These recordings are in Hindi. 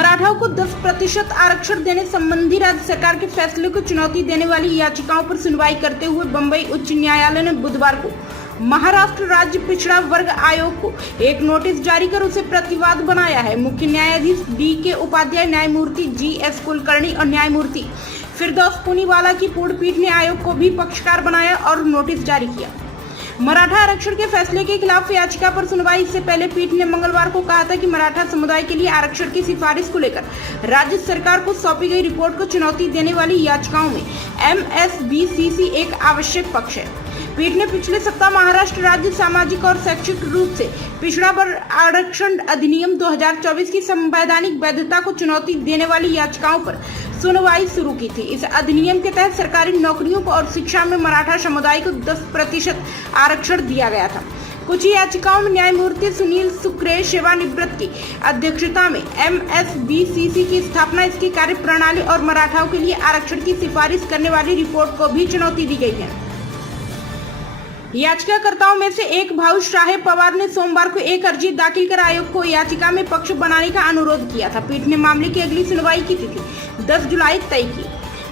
मराठाओं को 10% आरक्षण देने संबंधी राज्य सरकार के फैसले को चुनौती देने वाली याचिकाओं पर सुनवाई करते हुए बम्बई उच्च न्यायालय ने बुधवार को महाराष्ट्र राज्य पिछड़ा वर्ग आयोग को एक नोटिस जारी कर उसे प्रतिवाद बनाया है। मुख्य न्यायाधीश DK उपाध्याय, न्यायमूर्ति GS कुलकर्णी और न्यायमूर्ति फिरदौस पूनीवाला की पूर्ण पीठ ने आयोग को भी पक्षकार बनाया और नोटिस जारी किया। मराठा आरक्षण के फैसले के खिलाफ याचिका पर सुनवाई से पहले पीठ ने मंगलवार को कहा था कि मराठा समुदाय के लिए आरक्षण की सिफारिश को लेकर राज्य सरकार को सौंपी गई रिपोर्ट को चुनौती देने वाली याचिकाओं में MSBCC एक आवश्यक पक्ष है। पीठ ने पिछले सप्ताह महाराष्ट्र राज्य सामाजिक और शैक्षिक रूप से पिछड़ा वर्ग आरक्षण अधिनियम 2024 की संवैधानिक वैधता को चुनौती देने वाली याचिकाओं पर सुनवाई शुरू की थी। इस अधिनियम के तहत सरकारी नौकरियों और शिक्षा में मराठा समुदाय को 10% आरक्षण दिया गया था। कुछ याचिकाओं में न्यायमूर्ति सुनील सुक्रे सेवानिवृत्त की अध्यक्षता में MSBCC की स्थापना, इसकी कार्य प्रणाली और मराठाओं के लिए आरक्षण की सिफारिश करने वाली रिपोर्ट को भी चुनौती दी गई है। याचिकाकर्ताओं में से एक भाऊ साहेब पवार ने सोमवार को एक अर्जी दाखिल कर आयोग को याचिका में पक्ष बनाने का अनुरोध किया था। पीठ ने मामले की अगली सुनवाई की तिथि 10 जुलाई तय की।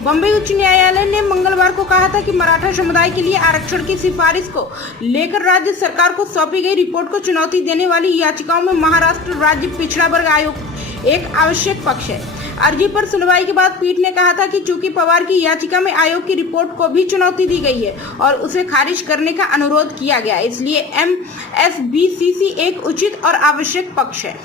बम्बई उच्च न्यायालय ने मंगलवार को कहा था कि मराठा समुदाय के लिए आरक्षण की सिफारिश को लेकर राज्य सरकार को सौंपी गई रिपोर्ट को चुनौती देने वाली याचिकाओं में महाराष्ट्र राज्य पिछड़ा वर्ग आयोग एक आवश्यक पक्ष है। अर्जी पर सुनवाई के बाद पीठ ने कहा था कि चूंकि पवार की याचिका में आयोग की रिपोर्ट को भी चुनौती दी गई है और उसे खारिज करने का अनुरोध किया गया, इसलिए MSBCC एक उचित और आवश्यक पक्ष है।